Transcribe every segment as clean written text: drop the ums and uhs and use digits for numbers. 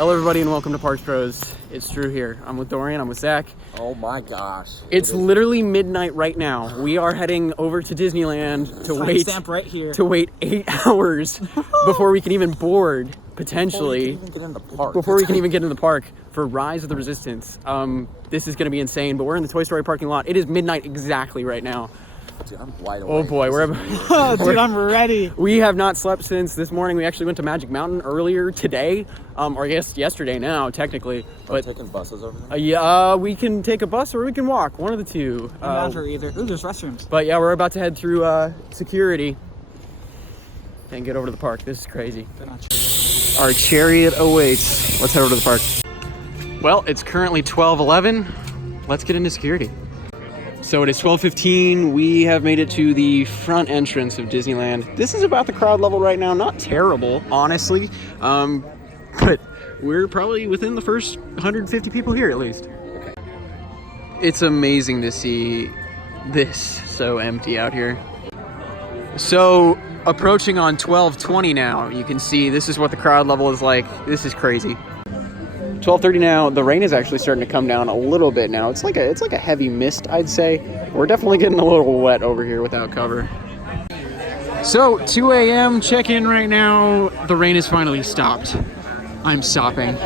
Hello everybody and welcome to Parks Pros. It's Drew here. I'm with Dorian, I'm with Zach. Oh my gosh. It's literally midnight right now. We are heading over to Disneyland to wait 8 hours before we can even board, potentially. Before we can even get into the park for Rise of the Resistance. This is gonna be insane, but we're in the Toy Story parking lot. It is midnight exactly right now. Dude, I'm wide awake. Oh boy, dude, I'm ready. We have not slept since this morning. We actually went to Magic Mountain earlier today, or I guess yesterday now, technically. But taking buses over there? Yeah, we can take a bus or we can walk, one of the two. I'm not sure either. Ooh, there's restrooms. But yeah, we're about to head through security and get over to the park. This is crazy. Our chariot awaits. Let's head over to the park. Well, it's currently 12:11. Let's get into security. So it is 12:15. We have made it to the front entrance of Disneyland. This is about the crowd level right now. Not terrible, honestly. But we're probably within the first 150 people here at least. It's amazing to see this so empty out here. So approaching on 12:20 now, you can see this is what the crowd level is like. This is crazy. 12:30 now. The rain is actually starting to come down a little bit now. It's like a heavy mist, I'd say. We're definitely getting a little wet over here without cover. So 2 a.m. check-in right now. The rain has finally stopped. I'm sopping.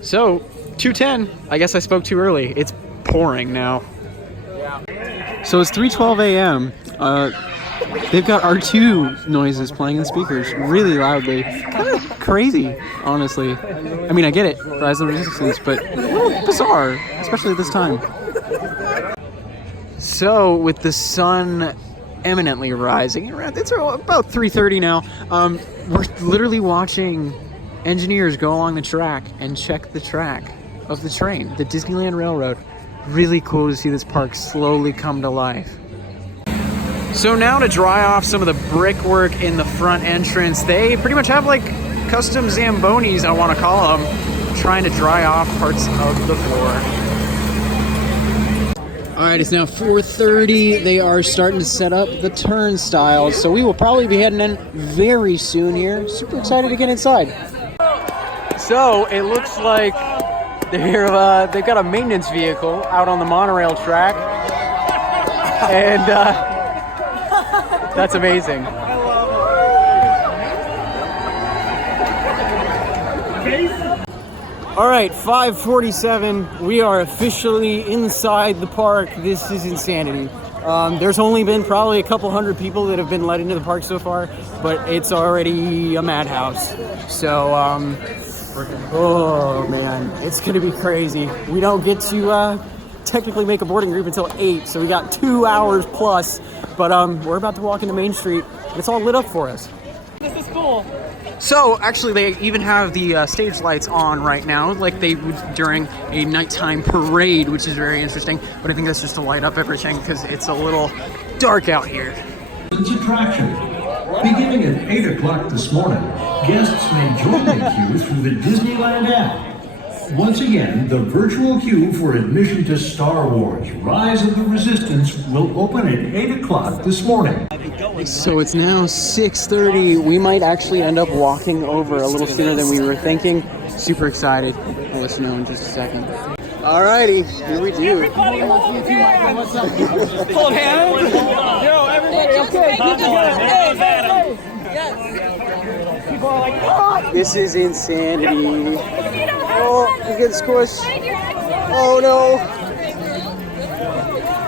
So 2:10. I guess I spoke too early. It's pouring now. So it's 3:12 a.m. They've got R2 noises playing in the speakers really loudly. Kind of crazy, honestly. I mean, I get it, Rise of the Resistance, but a little bizarre, especially at this time. So, with the sun eminently rising, it's about 3:30 now, we're literally watching engineers go along the track and check the track of the train, the Disneyland Railroad. Really cool to see this park slowly come to life. So now to dry off some of the brickwork in the front entrance, they pretty much have like custom Zambonis, I want to call them, trying to dry off parts of the floor. All right, it's now 4:30. They are starting to set up the turnstiles, so we will probably be heading in very soon here. Super excited to get inside. So it looks like they've got a maintenance vehicle out on the monorail track, and that's amazing. All right, 5:47. We are officially inside the park. This is insanity. There's only been probably a couple hundred people that have been let into the park so far, but it's already a madhouse. So, oh man, it's gonna be crazy. We don't get to technically make a boarding group until 8, so we got 2 hours plus. But we're about to walk into Main Street. It's all lit up for us. This is cool. So actually, they even have the stage lights on right now, like they would during a nighttime parade, which is very interesting. But I think that's just to light up everything because it's a little dark out here. Attraction. Beginning at 8 o'clock this morning, guests may join the queue through the Disneyland app. Once again, the virtual queue for admission to Star Wars Rise of the Resistance will open at 8 o'clock this morning. So it's now 6:30. We might actually end up walking over a little sooner than we were thinking. Super excited. I'll let you know in just a second. Alrighty, here we do. Hold hands. Yo, everybody, okay. People are like, oh. This is insanity. Oh, you get squished. Oh no.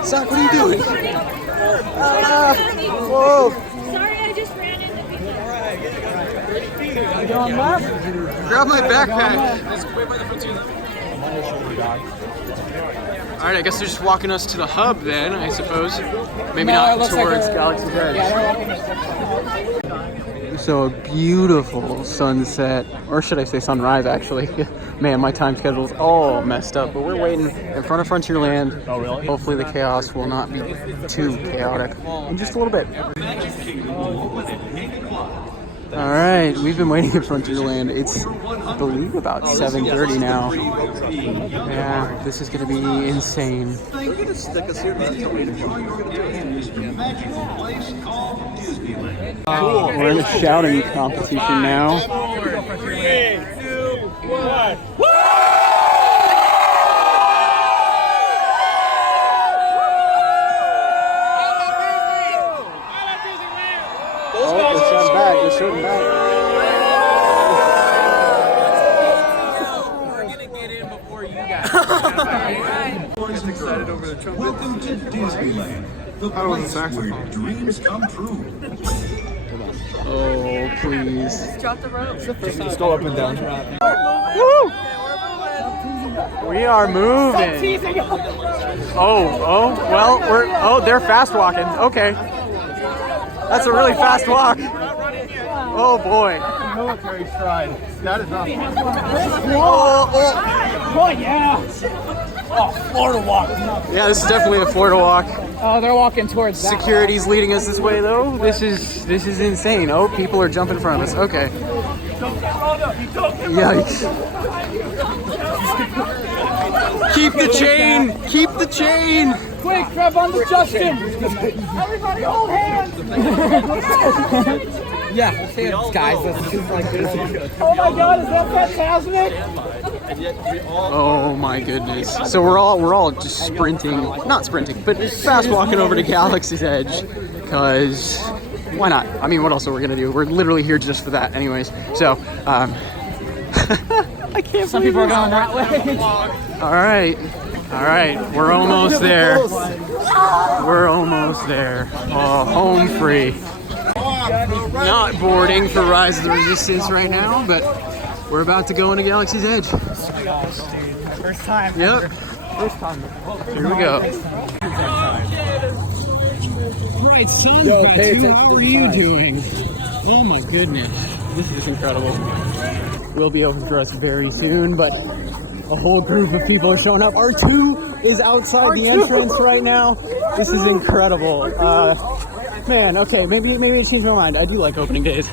Zach, what are you doing? Whoa. Sorry, I just ran into people. You going left? Grab my backpack. Alright, I guess they're just walking us to the hub then, I suppose. Maybe not towards Galaxy's Edge. So a beautiful sunset, or should I say sunrise actually. Man, my time schedule's all messed up, but we're waiting in front of Frontierland. Oh, really? Hopefully the chaos will not be too chaotic in just a little bit. All right, we've been waiting at Frontierland. It's, I believe, about 7:30 now. Yeah, this is gonna be insane. We're in a shouting competition now. They're shooting back. They're shooting back. We're gonna get in before you guys. Welcome to Disneyland, the place where dreams come true. Oh, please. Drop the rope. Just go up and down. Woo! We are moving. Well, they're fast walking. Okay. That's a really fast walk. Oh boy. Military stride. That is not. Oh, yeah. Oh, Florida walk. Yeah, this is definitely a Florida walk. Oh, they're walking towards that. Security's leading us this way though. This is insane. Oh, people are jumping in front of us. Okay. Yikes. Keep the chain! Keep the chain! Quick, grab on to Justin. Everybody hold hands. Yeah, hands, guys. Let's just like this. Oh my God, is that fantastic? Oh my goodness. So we're all just sprinting, not sprinting, but fast walking over to Galaxy's Edge, because why not? I mean, what else are we gonna do? We're literally here just for that anyways. So, I can't Some people are going that way. All right, we're almost there. We're almost there. Oh, home free. Not boarding for Rise of the Resistance right now, but we're about to go into Galaxy's Edge. First time. Yep. First time. Here we go. Right, son. How are you doing? Oh my goodness. This is incredible. Will be open for us very soon, but a whole group of people are showing up. R2 is outside the entrance right now. This is incredible. Man, okay, maybe I changed my mind. I do like opening days.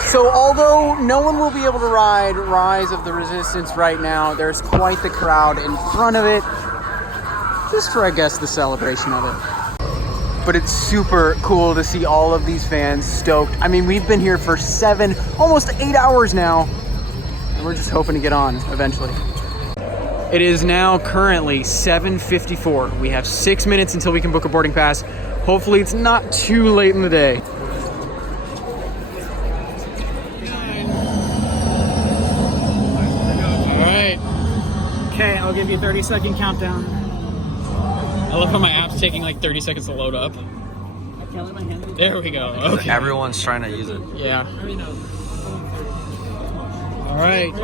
So although no one will be able to ride Rise of the Resistance right now, there's quite the crowd in front of it, just for, I guess, the celebration of it. But it's super cool to see all of these fans stoked. I mean, we've been here for almost 8 hours now, and we're just hoping to get on eventually. It is now currently 7:54. We have 6 minutes until we can book a boarding pass. Hopefully it's not too late in the day. All right. Okay, I'll give you a 30-second countdown. I love how my app's taking like 30 seconds to load up. I can't let my hand. There we go. Okay. Everyone's trying to use it. Yeah. All right.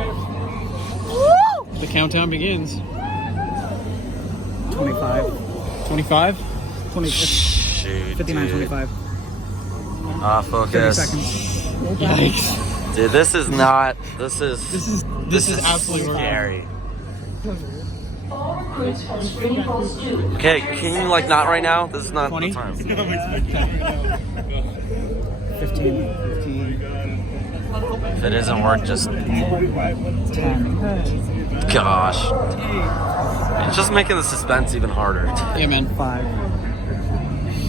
The countdown begins. 25. 25? 20. Shoot, 59, 25. 30 focus. seconds. Yikes. Dude, this is not. This is absolutely scary. Okay, can you like not right now? This is not 20? the time. 15. If it doesn't work, just 10. gosh. It's just making the suspense even harder. Yeah, man. 5.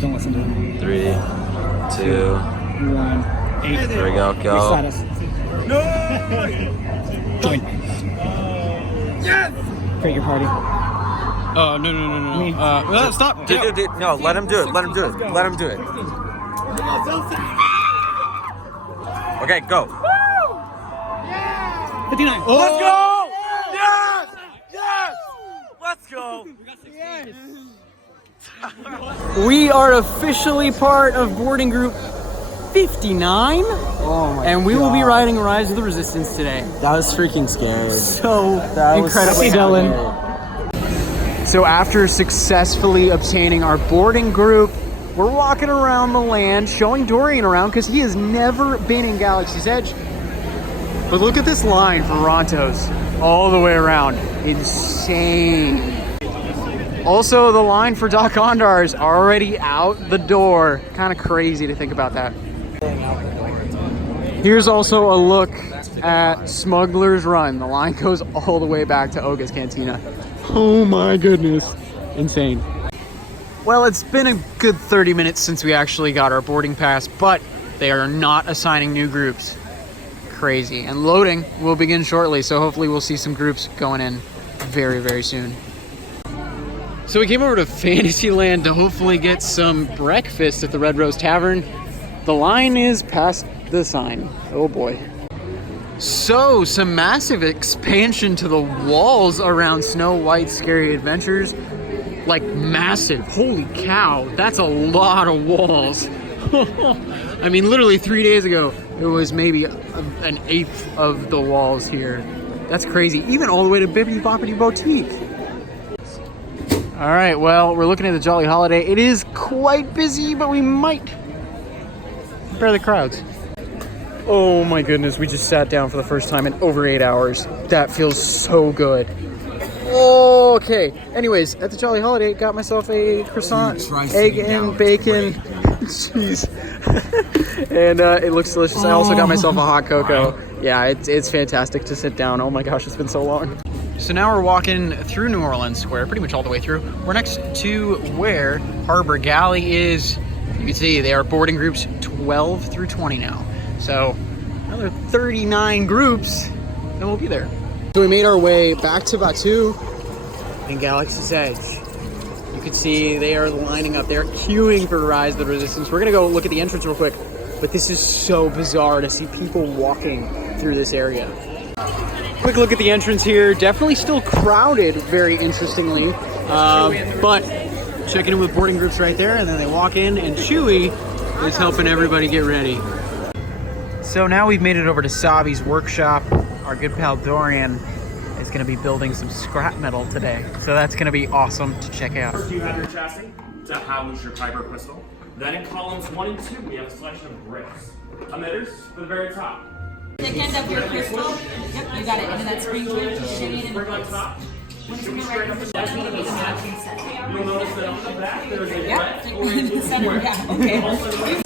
Don't listen to him. 3, 2, 1. 8. there we go, go. Beside us. Join. Yes! Create your party. Oh, no. Me. Stop. Dude, no, let him do it. Let him do it. Let him do it. Okay, go. 59. Let's go! Yes! Yes! Let's go! We are officially part of boarding group 59. Oh my And we will be riding Rise of the Resistance today. That was freaking scary. So incredibly Dylan. So after successfully obtaining our boarding group, we're walking around the land, showing Dorian around because he has never been in Galaxy's Edge. But look at this line for Rontos all the way around. Insane. Also, the line for Doc Ondar is already out the door. Kind of crazy to think about that. Here's also a look at Smugglers Run. The line goes all the way back to Oga's Cantina. Oh my goodness. Insane. Well, it's been a good 30 minutes since we actually got our boarding pass, but they are not assigning new groups. Crazy. And loading will begin shortly, so hopefully we'll see some groups going in very, very soon. So we came over to Fantasyland to hopefully get some breakfast at the Red Rose Tavern. The line is past the sign. Oh boy. So, some massive expansion to the walls around Snow White's Scary Adventures. Like, massive. Holy cow. That's a lot of walls. I mean, literally 3 days ago, it was maybe an eighth of the walls here. That's crazy. Even all the way to Bibbidi Boppidi Boutique. All right, well, we're looking at the Jolly Holiday. It is quite busy, but we might compare the crowds. Oh my goodness, we just sat down for the first time in over 8 hours. That feels so good. Okay, anyways, at the Jolly Holiday, got myself a croissant, egg and bacon, cheese, and it looks delicious. I also got myself a hot cocoa. Yeah, it's fantastic to sit down. Oh my gosh, it's been so long. So now we're walking through New Orleans Square, pretty much all the way through. We're next to where Harbor Galley is. You can see they are boarding groups 12 through 20 now. So another 39 groups, and we'll be there. So we made our way back to Batu and Galaxy's Edge. You can see they are lining up. They're queuing for Rise of the Resistance. We're gonna go look at the entrance real quick, but this is so bizarre to see people walking through this area. Quick look at the entrance here. Definitely still crowded, very interestingly, but checking in with boarding groups right there, and then they walk in, and Chewy is helping everybody get ready. So now we've made it over to Sabi's workshop. Our good pal Dorian is going to be building some scrap metal today. So that's going to be awesome to check out. First you have your chassis to house your fiber crystal. Then in columns 1 and 2, we have a selection of bricks. Emitters for the very top. Thick end of your crystal. Yep, you got it into that spring joint. Shimmy it into Spring on place. top. When it's in the right position, that's going to be the matching set. You'll notice that on the back there is a Yep, red orange the center, yeah, okay. Also notice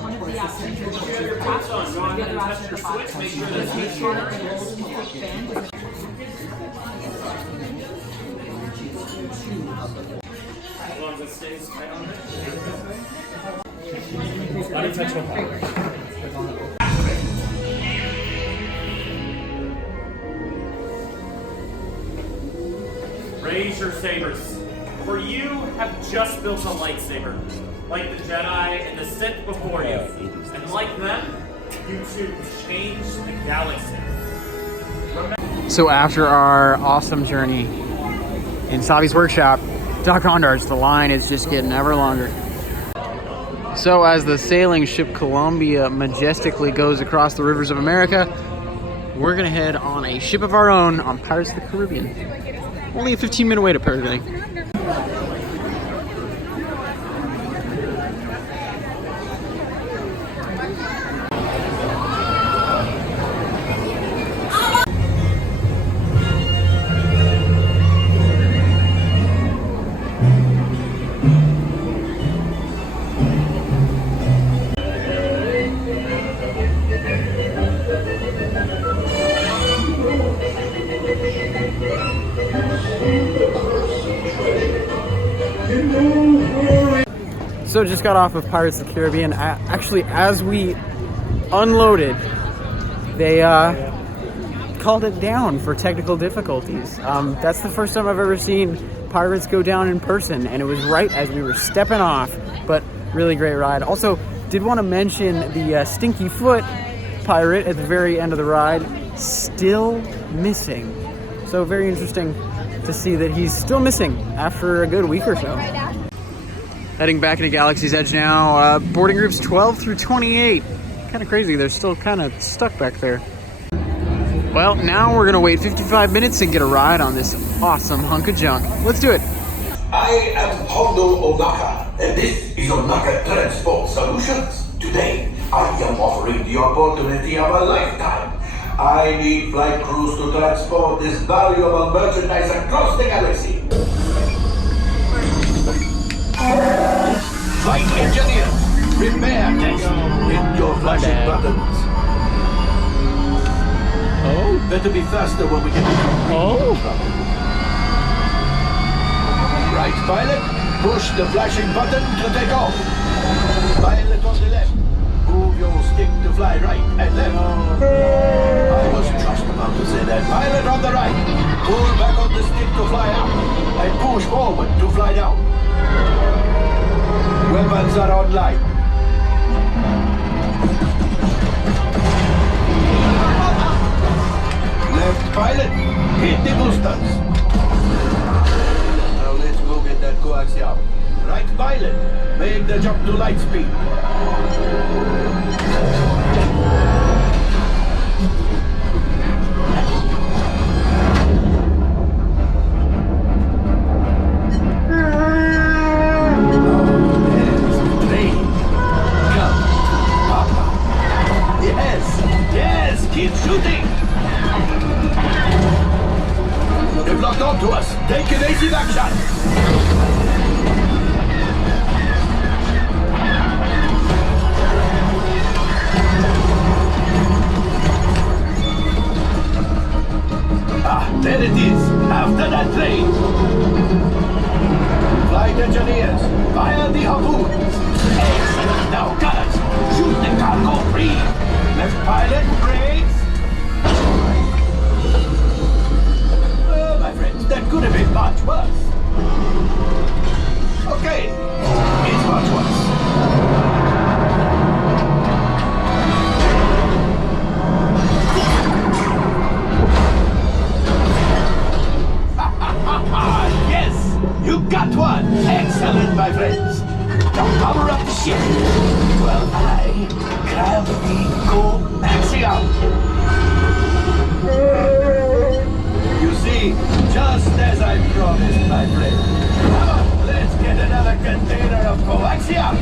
One of the options. if you have your clips on, go ahead and test your switch. Make sure that Make it's sure short. that the old thick band is As long as it stays tight on there. Unintentional power. Raise your sabers. For you have just built a lightsaber, like the Jedi and the Sith before you. And like them, you too change the galaxy. So after our awesome journey in Sabi's workshop, Doc Ondar's, the line is just getting ever longer. So as the sailing ship Columbia majestically goes across the rivers of America, we're gonna head on a ship of our own on Pirates of the Caribbean. Only a 15-minute wait apparently. So just got off of Pirates of the Caribbean. Actually, as we unloaded, they called it down for technical difficulties. That's the first time I've ever seen pirates go down in person, and it was right as we were stepping off, but really great ride. Also, did want to mention the Stinky Foot pirate at the very end of the ride, still missing. So very interesting to see that he's still missing after a good week or so. Heading back into Galaxy's Edge now. Boarding groups 12 through 28. Kind of crazy, they're still kind of stuck back there. Well, now we're gonna wait 55 minutes and get a ride on this awesome hunk of junk. Let's do it. I am Hondo Onaka, and this is Onaka Transport Solutions. Today, I am offering the opportunity of a lifetime. I need flight crews to transport this valuable merchandise across the galaxy. Flight engineer, repair test. Hit your flashing buttons. Oh, better be faster when we get to Right, pilot, push the flashing button to take off. Pilot on the left, move your stick to fly right and left. I was just about to say that. Pilot on the right, pull back on the stick to fly up and push forward to fly down. Weapons are online. Left pilot, hit the boosters. Now let's go get that coaxium. Right pilot, make the jump to light speed. Keep shooting! They've locked onto us. Take evasive action! Ah, there it is. After that train. Flight engineers, fire the harpoons. Excellent. Now, gunners, shoot the cargo free. Left pilot, brakes. Oh, my friends, that could have been much worse. Okay, it's much worse. Yes, you got one. Excellent, my friends. Now power up the ship. Well, I gravity go axiom. You see, just as I promised, my friend. Come on, let's get another container of coaxium.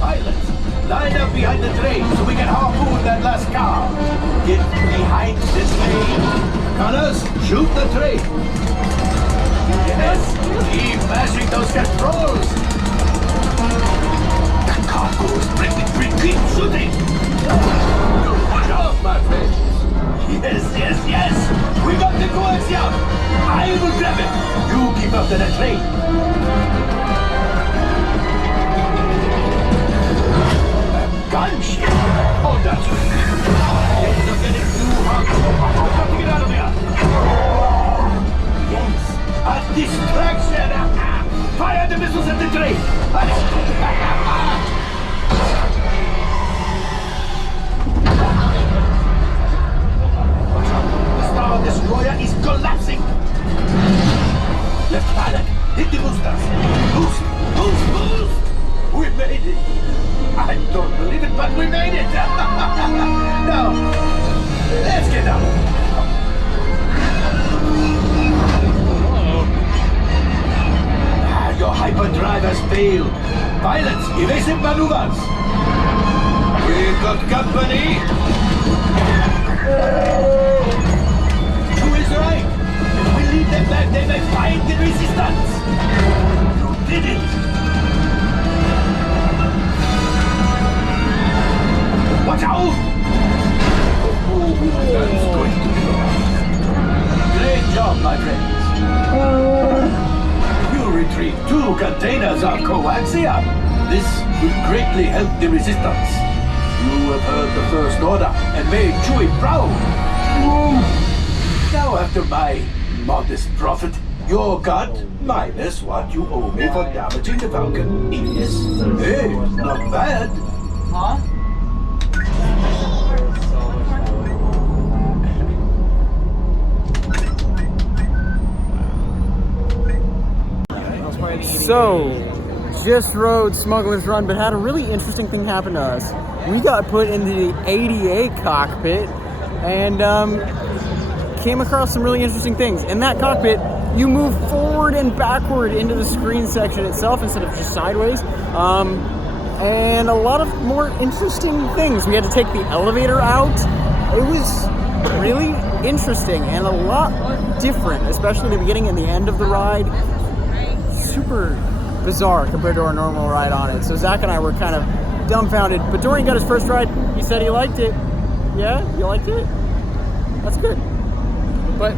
Pilots, line up behind the train so we can harpoon that last car. Get behind the train. Gunners, shoot the train. Yes, keep mashing those controls. The cargo's breaking, keep shooting. Good job, my friends. Yes. We got the coaxium. I will grab it. You keep up to the train. Gunship. Hold on. Things are getting too hot. We've got to get out of here. Yes, a distraction. Fire the missiles at the train. Star Destroyer is collapsing! Left pilot, hit the boosters! Boost! We made it! I don't believe it, but we made it! Now, let's get out! Your hyperdrive has failed! Pilots, evasive maneuvers! We've got company! Who is right? If we leave them back, they may find the resistance. You did it. Watch out! That's going to be lost. Great job, my friends. You retrieved 2 containers of coaxium. This will greatly help the resistance. You have heard the First Order and made Chewie proud. Now, after my modest profit, you're got minus what you owe me for damaging the Falcon. Yes. Hey, not bad. Huh? So, just rode Smugglers Run, but had a really interesting thing happen to us. We got put into the ADA cockpit and came across some really interesting things. In that cockpit, you move forward and backward into the screen section itself instead of just sideways. And a lot of more interesting things. We had to take the elevator out. It was really interesting and a lot different, especially the beginning and the end of the ride. Super bizarre compared to our normal ride on it. So Zach and I were kind of dumbfounded. But Dorian got his first ride. He said he liked it. Yeah, you liked it? That's good. But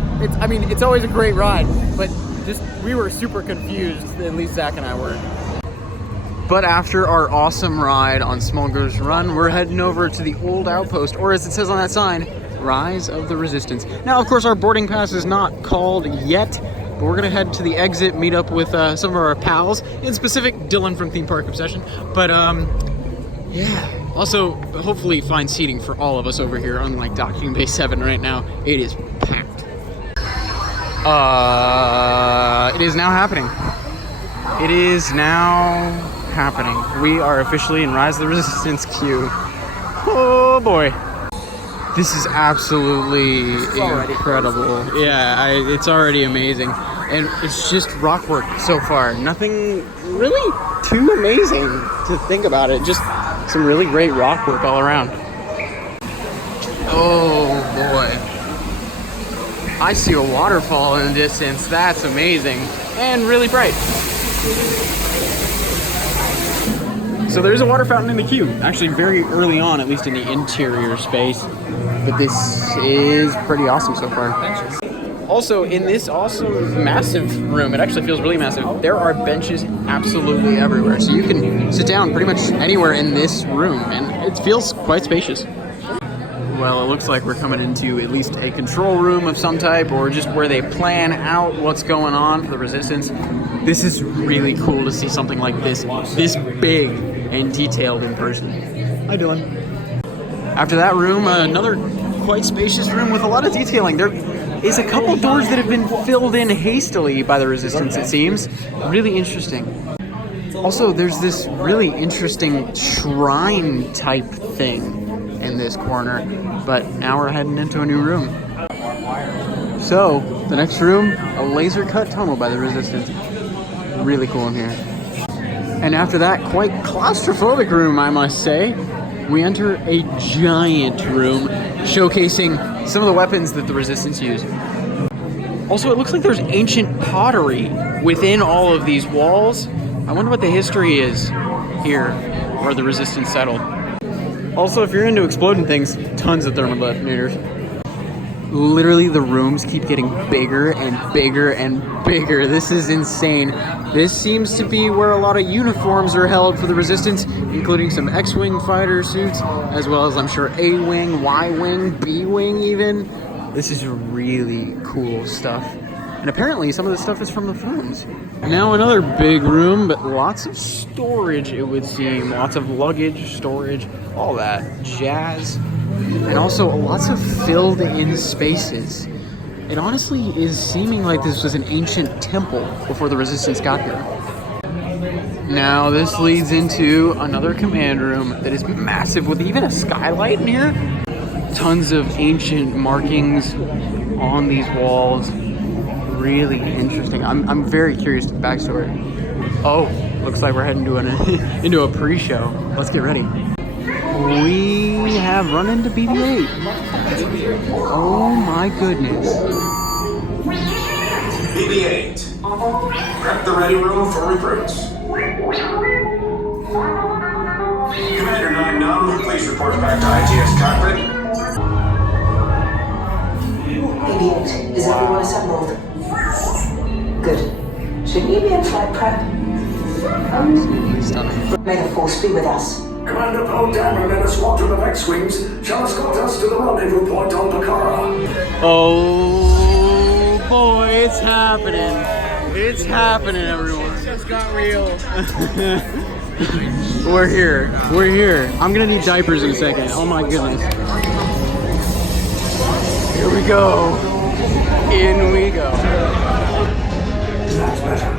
it's always a great ride. But just we were super confused. At least Zach and I were. But after our awesome ride on Smugglers Run, we're heading over to the old outpost, or as it says on that sign, Rise of the Resistance. Now, of course, our boarding pass is not called yet, but we're gonna head to the exit, meet up with some of our pals, in specific, Dylan from Theme Park Obsession. But yeah, Also, hopefully find seating for all of us over here, unlike Docking Bay 7 right now. It is packed. It is now happening. It is now happening. We are officially in Rise of the Resistance queue. Oh boy. This is absolutely incredible. Yeah, it's already amazing. And it's just rock work so far. Nothing really too amazing to think about it. Just some really great rock work all around. Oh boy. I see a waterfall in the distance. That's amazing. And really bright. So there's a water fountain in the queue. Actually very early on, at least in the interior space. But this is pretty awesome so far. Also, in this awesome, massive room, it actually feels really massive, there are benches absolutely everywhere. So you can sit down pretty much anywhere in this room, and it feels quite spacious. Well, it looks like we're coming into at least a control room of some type, or just where they plan out what's going on for the Resistance. This is really cool to see something like this big and detailed in person. Hi, Dylan. After that room, another quite spacious room with a lot of detailing. There is a couple doors that have been filled in hastily by the Resistance, it seems. Really interesting. Also, there's this really interesting shrine type thing in this corner, but now we're heading into a new room. So, the next room, a laser cut tunnel by the Resistance. Really cool in here. And after that, quite claustrophobic room, I must say, we enter a giant room showcasing some of the weapons that the Resistance use. Also, it looks like there's ancient pottery within all of these walls. I wonder what the history is here where the Resistance settled. Also, if you're into exploding things, tons of thermal detonators. Literally, the rooms keep getting bigger and bigger and bigger. This is insane. This seems to be where a lot of uniforms are held for the Resistance, including some X-Wing fighter suits, as well as, I'm sure, A-Wing, Y-Wing, B-Wing even. This is really cool stuff. And apparently, some of this stuff is from the films. Now another big room, but lots of storage, it would seem. Lots of luggage, storage, all that jazz. And also lots of filled-in spaces. It honestly is seeming like this was an ancient temple before the Resistance got here. Now this leads into another command room that is massive with even a skylight in here. Tons of ancient markings on these walls. Really interesting. I'm very curious to the backstory. Oh, looks like we're heading to into a pre-show. Let's get ready. We have run into BB-8. Oh my goodness. BB-8. Prep the ready room for recruits. Commander 9-9, please report back to ITS cockpit. BB-8, is everyone assembled? Good. Shouldn't you be in flight prep? May the force be with us. Commander Poe Dameron and a squadron of X-Wings shall escort us to the rendezvous point on Bakara. Oh boy, it's happening. It's happening, everyone. It just got real. We're here. We're here. I'm gonna need diapers in a second. Oh my goodness. Here we go. In we go. That's better.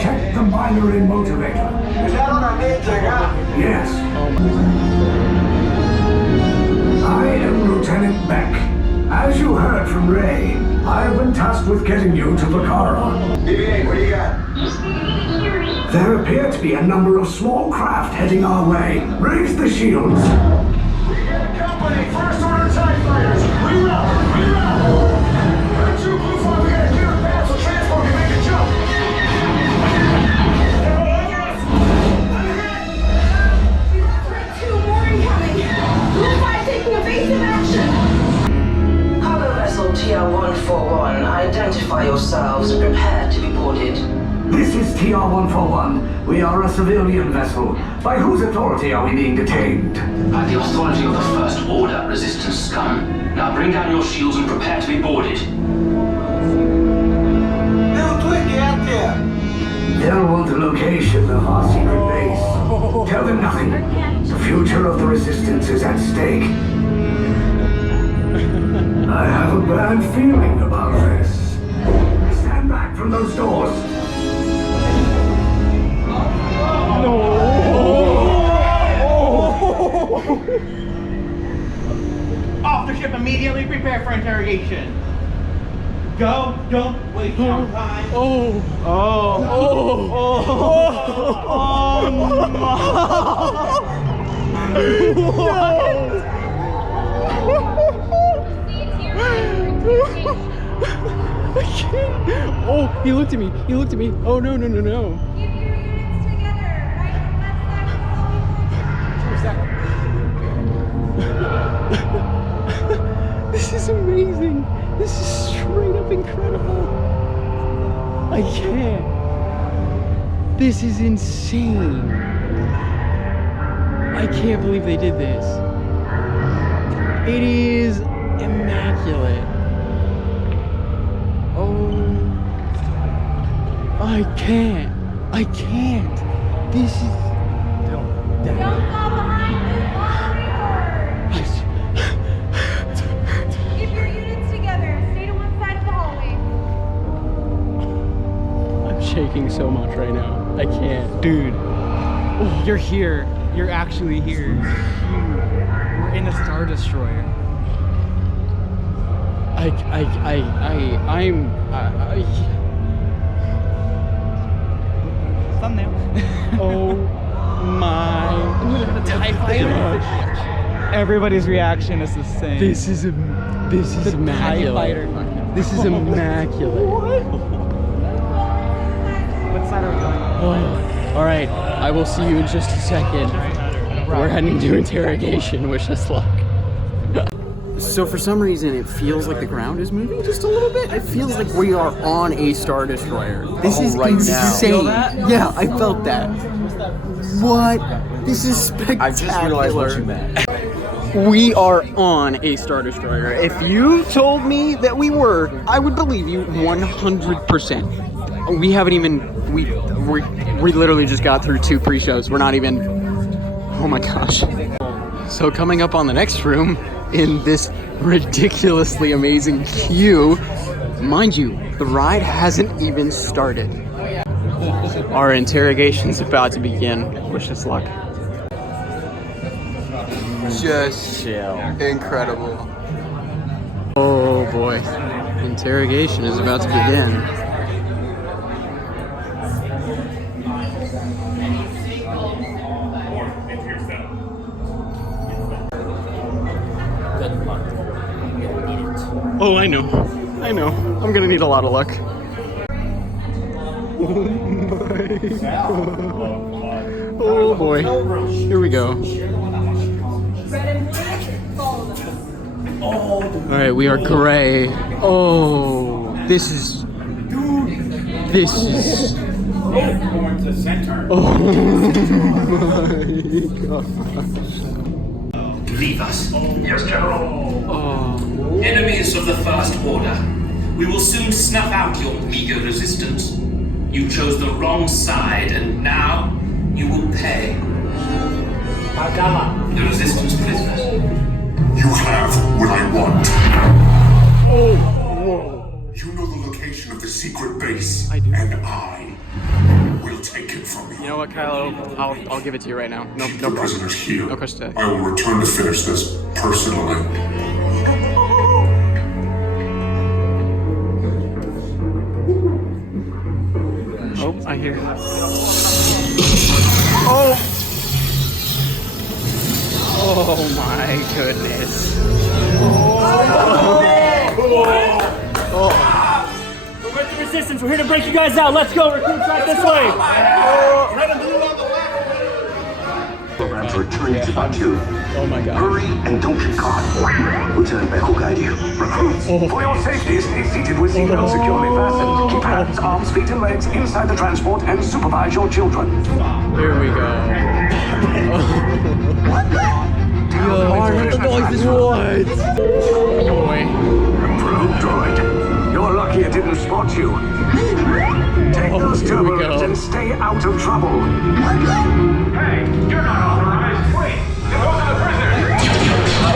Check the binary motivator. Is that on our main trigger? Yes. I am Lieutenant Beck. As you heard from Ray, I have been tasked with getting you to Bakara. BB-8, what do you got? There appear to be a number of small craft heading our way. Raise the shields. We get a company. First order TIE fighters. Reroute. We're too blue for we got a clear path so transport can make a jump. Cargo vessel TR-141, identify yourselves and prepare to be boarded. This is TR-141. We are a civilian vessel. By whose authority are we being detained? By the authority of the First Order, Resistance scum. Now bring down your shields and prepare to be boarded. They'll want the location of our secret base. Tell them nothing. The future of the Resistance is at stake. I have a bad feeling about this. Stand back from those doors. Off the ship immediately, prepare for interrogation. Go, don't waste your time. I can't. Oh, he looked at me. He looked at me. Oh, no, no, no, no. Keep your units together. Right on that side. This is amazing. This is straight up incredible. I can't. This is insane. I can't believe they did this. It is immaculate. Oh, I can't. I can't. This is. Don't fall behind me. Keep your units together. Stay to one side of the hallway. I'm shaking so much right now. I can't. Dude, you're here. You're actually here. We're in a Star Destroyer. Thumbnail. Oh my gosh. Everybody's reaction is the same. This is immaculate. This is immaculate. What side are we going? Oh. All right, I will see you in just a second. We're heading to interrogation. Wish us luck. So for some reason, it feels like the ground is moving just a little bit. It feels like we are on a Star Destroyer. This is right insane. now. Yeah, I felt that. What? This is spectacular. I just realized what you meant. We are on a Star Destroyer. If you told me that we were, I would believe you 100%. We haven't even, we literally just got through 2 pre-shows. We're not even, oh my gosh. So coming up on the next room in this ridiculously amazing queue, mind you, the ride hasn't even started. Our interrogation's about to begin. Wish us luck. Just chill. Incredible. Oh boy. Interrogation is about to begin. Oh, I know. I know. I'm gonna need a lot of luck. Oh my god. Oh boy. Here we go. Alright, we are gray. Oh, this is. Oh my god. Leave us. Yes, General. Oh. Enemies of the First Order. We will soon snuff out your meager resistance. You chose the wrong side, and now you will pay. The Resistance prisoners. You have what I want. Oh. Whoa. You know the location of the secret base. I do. And I will take it from you. You know what, Kylo? I'll give it to you right now. No The problem. prisoners here. No question. I will return to finish this personally. Oh, I hear. Oh! Oh my goodness. Oh. We're with the Resistance. We're here to break you guys out. Let's go. Recruits right this way. Program to return to Batu. Oh my god. Hurry and don't get caught. Lieutenant Beck will guide you. Recruits, for your safety, stay seated with seatbelts securely fastened. Keep hands, arms, feet, and legs inside the transport and supervise your children. Here we go. Yo, what? Probe droid. You're lucky it didn't spot you. Take those turbos and stay out of trouble. Hey, you're not authorized. Wait, those are the prisoners.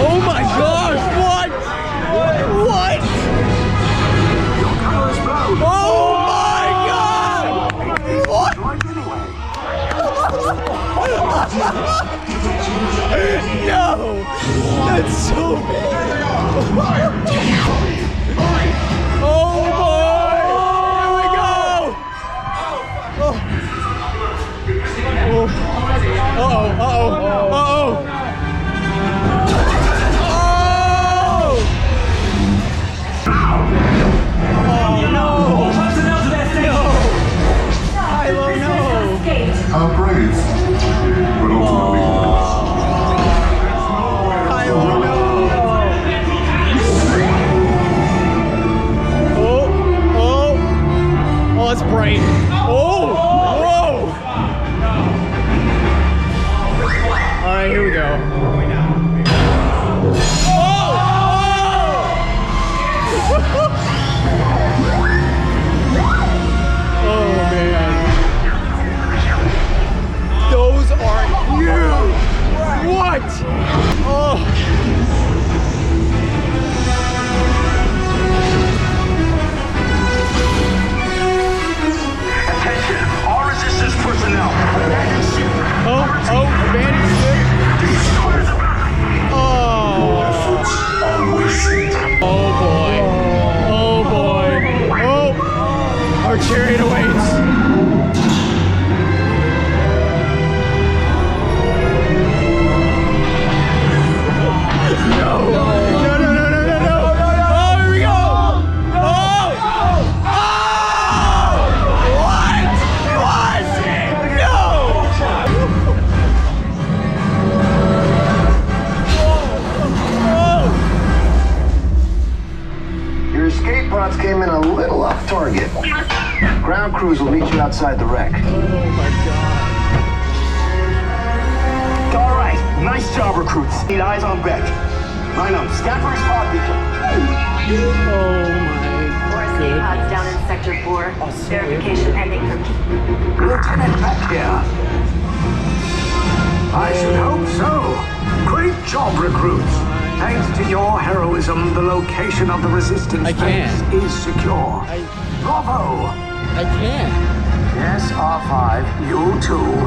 Oh my gosh, what? What? Your cover is blown. Oh my god! What? Right anyway. No! That's so bad! Oh boy! Here we go! Oh. Oh. Uh-oh, uh-oh, uh-oh! Oh no! Kylo, no! How brave, but ultimately Kylo, no! Oh, it's bright. Oh, whoa! All right, here we go. Oh man, those are huge. What? Oh. attention, all resistance personnel. Abandoned ship. Oh, abandoned ship. Oh. Oh boy. Oh boy. Oh, our chariot awaits. No. No. Oh, here we go. Oh. Oh. What? What? No. Your escape pods came in a little off target. Ground crews will meet you outside the wreck. Oh my god. All right, nice job, recruits. Need eyes on deck. Line up, scan for his pod beacon. Oh my Escape pods down in Sector 4. Verification pending for Lieutenant back here. I should hope so. Great job, recruits. Thanks to your heroism, the location of the resistance I base can't. is secure. Bravo! I can't. Yes, R5, you too.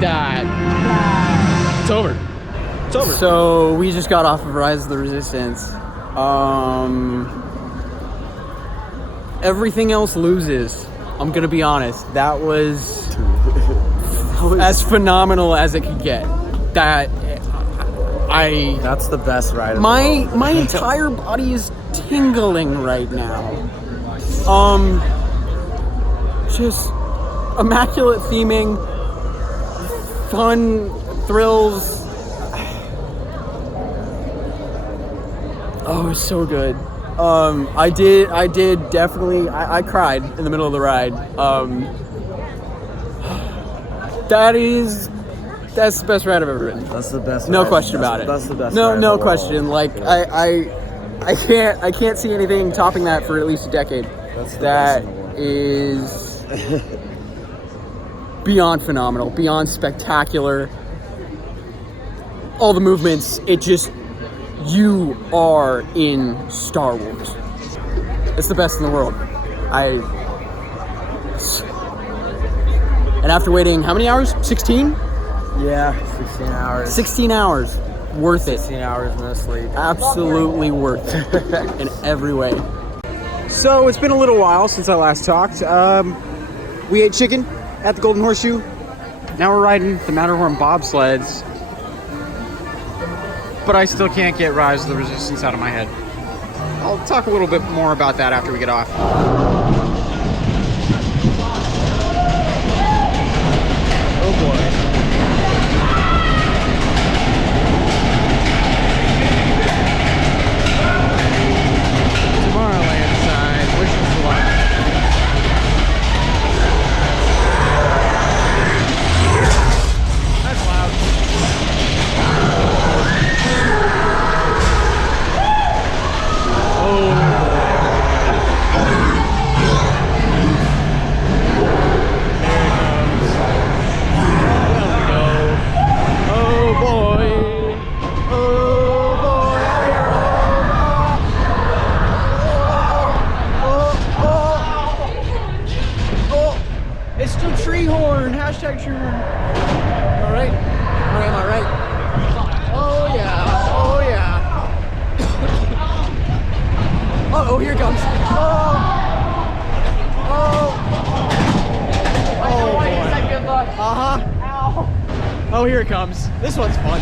That. It's over. It's over. So we just got off of Rise of the Resistance. Everything else loses. I'm gonna be honest. That was as phenomenal as it could get. That's the best ride. my entire body is tingling right now. Just immaculate theming, fun thrills. Oh, it's so good. I did definitely. I cried in the middle of the ride. That's the best ride I've ever ridden. That's the best. No ride. question about it. That's the best. No, ride no of the question. world. Like I can't see anything topping that for at least a decade. That's the That best in the world. is beyond phenomenal, beyond spectacular. All the movements, you are in Star Wars. It's the best in the world. And after waiting, how many hours? 16? Yeah, 16 hours. 16 hours. Worth it. 16 hours, no sleep. Absolutely worth it in every way. So it's been a little while since I last talked. We ate chicken at the Golden Horseshoe. Now we're riding the Matterhorn Bobsleds. But I still can't get Rise of the Resistance out of my head. I'll talk a little bit more about that after we get off. Oh boy. Tomorrowland side, wish us luck. That's loud. Oh. picture. All right. Or am I right? Oh yeah. Oh yeah. Oh, here it comes. Oh boy. Good luck. Oh, here it comes. This one's fun.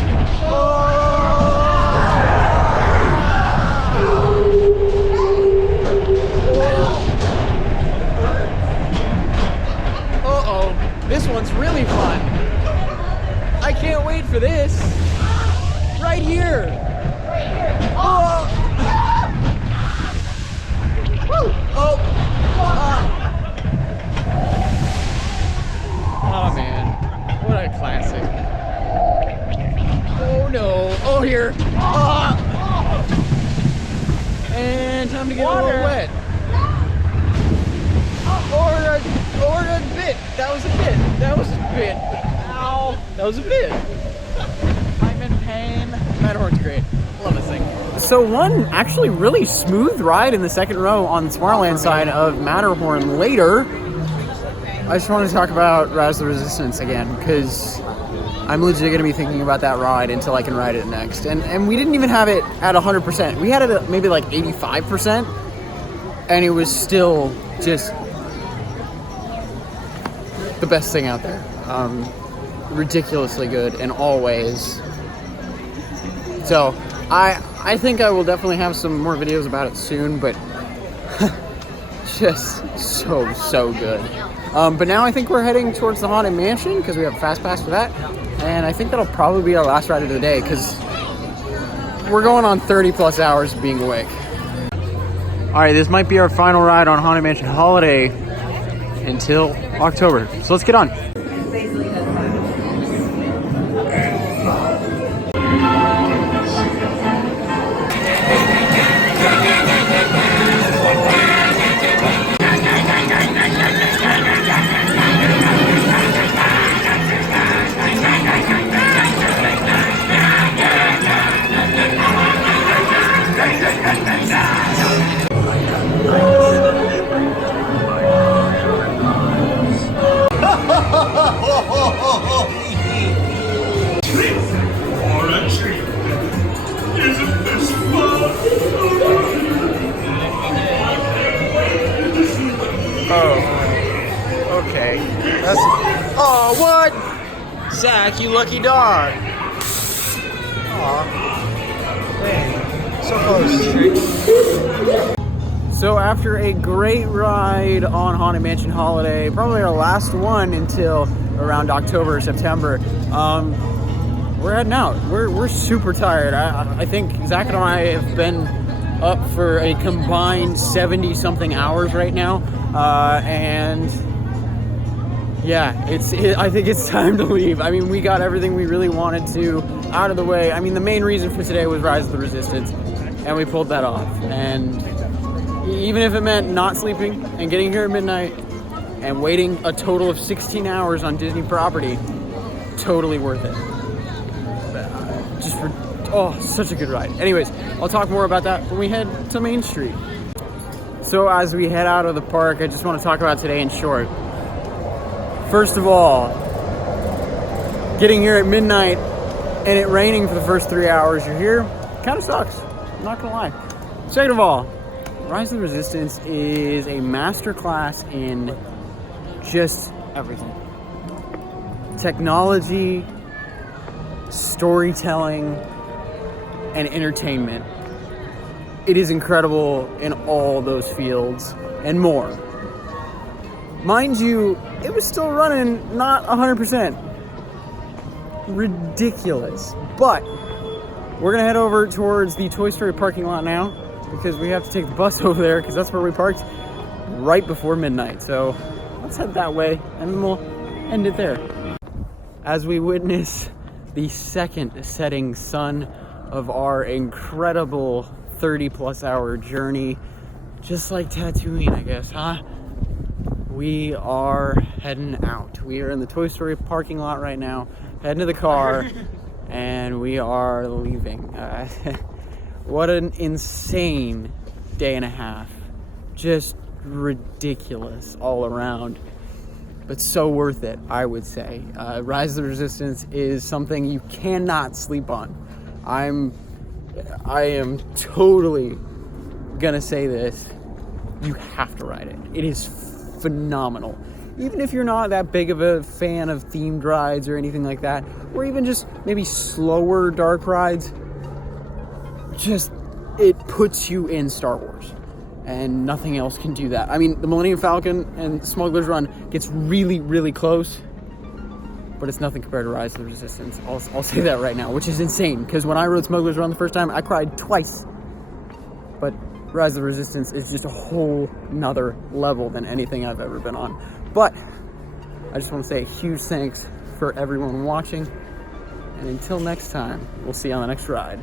Uh-oh. This one's really fun. I can't wait for this. Right here. Oh. Oh. Oh man. What a classic. Oh no. Oh here. And time to get a little wet. Or a bit. That was a bit. That was a bit. Ow. That was a bit. I'm in pain. Matterhorn's great. Love this thing. So one actually really smooth ride in the second row on the Tomorrowland side of Matterhorn later. I just want to talk about Rise of the Resistance again, because I'm legit going to be thinking about that ride until I can ride it next. And we didn't even have it at 100%. We had it at maybe like 85%, and it was still just the best thing out there. Ridiculously good in all ways. So I think I will definitely have some more videos about it soon, but just so good. But now I think we're heading towards the Haunted Mansion because we have a fast pass for that, and I think that'll probably be our last ride of the day because we're going on 30 plus hours of being awake. All right, this might be our final ride on Haunted Mansion Holiday until October, so let's get on. Oh, okay. That's. Oh, what? Zach, you lucky dog. Aw. Dang. So close. So after a great ride on Haunted Mansion Holiday, probably our last one until around October or September, we're heading out. We're super tired. I think Zach and I have been up for a combined 70 something hours right now, and yeah, I think it's time to leave. I mean, we got everything we really wanted to out of the way. I mean, the main reason for today was Rise of the Resistance, and we pulled that off. And even if it meant not sleeping and getting here at midnight and waiting a total of 16 hours on Disney property, totally worth it. Oh, such a good ride. Anyways, I'll talk more about that when we head to Main Street. So as we head out of the park, I just want to talk about today in short. First of all, getting here at midnight and it raining for the first 3 hours you're here kind of sucks. I'm not gonna lie. Second of all, Rise of the Resistance is a masterclass in just everything. Technology, storytelling, and entertainment. It is incredible in all those fields and more. Mind you, it was still running not 100%. Ridiculous. But we're gonna head over towards the Toy Story parking lot now because we have to take the bus over there because that's where we parked right before midnight. So let's head that way and then we'll end it there. As we witness the second setting sun of our incredible 30 plus hour journey, just like Tatooine, I guess, huh? We are heading out. We are in the Toy Story parking lot right now, heading to the car, and we are leaving. What an insane day and a half. Just ridiculous all around. but so worth it, I would say. Rise of the Resistance is something you cannot sleep on. I am totally gonna say this. You have to ride it. It is phenomenal. Even if you're not that big of a fan of themed rides or anything like that, or even just maybe slower dark rides, just it puts you in Star Wars. And nothing else can do that. I mean, the Millennium Falcon and Smugglers Run gets really, really close, but it's nothing compared to Rise of the Resistance. I'll say that right now, which is insane, because when I rode Smugglers Run the first time, I cried twice. But Rise of the Resistance is just a whole nother level than anything I've ever been on. But I just want to say a huge thanks for everyone watching, and until next time, we'll see you on the next ride.